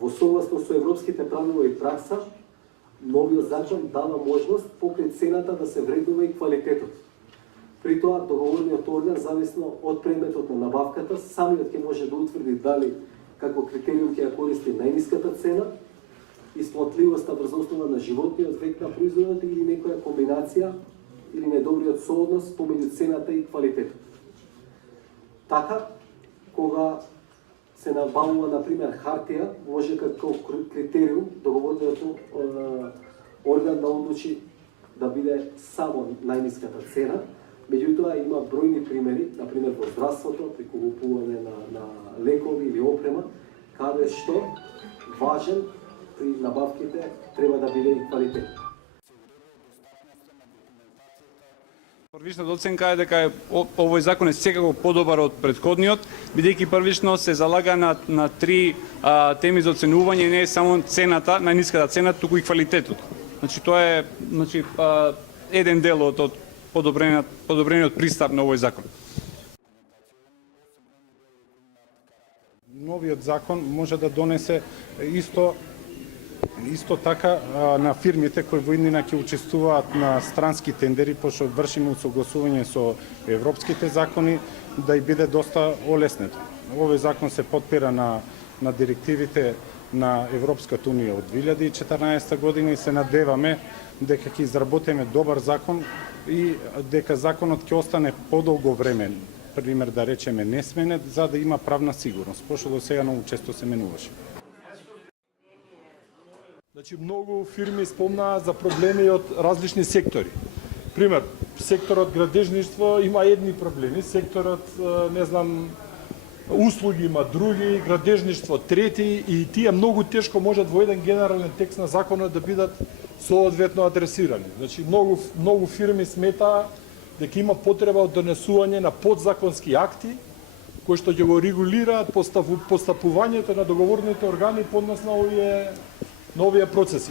Во согласност со европските правила и пракса, новиот закон дава можност покрај цената да се вреднува и квалитетот. При тоа, договорниот орган, зависно од предметот на набавката, самиот ќе може да утврди дали како критериум ќе ја користи најниската цена, исплатливоста врз основа на животниот век на производот или некоја комбинација или недобриот сооднос помеѓу цената и квалитетот. Така, кога се набавува, например, хартија, може како критериум договорниот орган да одлучи да биде само најниската цена. Меѓутоа има бројни примери, например во здравството, при купување на лекови или опрема, каде што важен при набавките треба да биде и квалитет. Првичната оценка е дека овој закон е секако подобар од претходниот, бидејќи првично се залага на три теми за оценување, не е само цената, најниската цена, туку и квалитетот. Значи тоа е еден дел од подобрениот пристап на овој закон. Новиот закон може да донесе исто така на фирмите кои во иднина ќе учествуваат на странски тендери, пошто вршиме усогласување со европските закони, да и биде доста олеснето. Овој закон се подпира на директивите на Европската унија од 2014 година и се надеваме дека ќе изработиме добар закон и дека законот ќе остане подолго време, пример да речеме несменет, за да има правна сигурност, пошто до сега многу често се менуваше. Значи, многу фирми спомнаа за проблеми од различни сектори. Пример, секторот градежништво има едни проблеми, секторот, услуги има други, градежништво трети и тие многу тешко можат во еден генерален текст на законот да бидат соодветно адресирани. Значи, многу фирми сметаа дека има потреба од донесување на подзаконски акти кои што ќе го регулираат постапувањето на договорните органи поднос на овие процеси.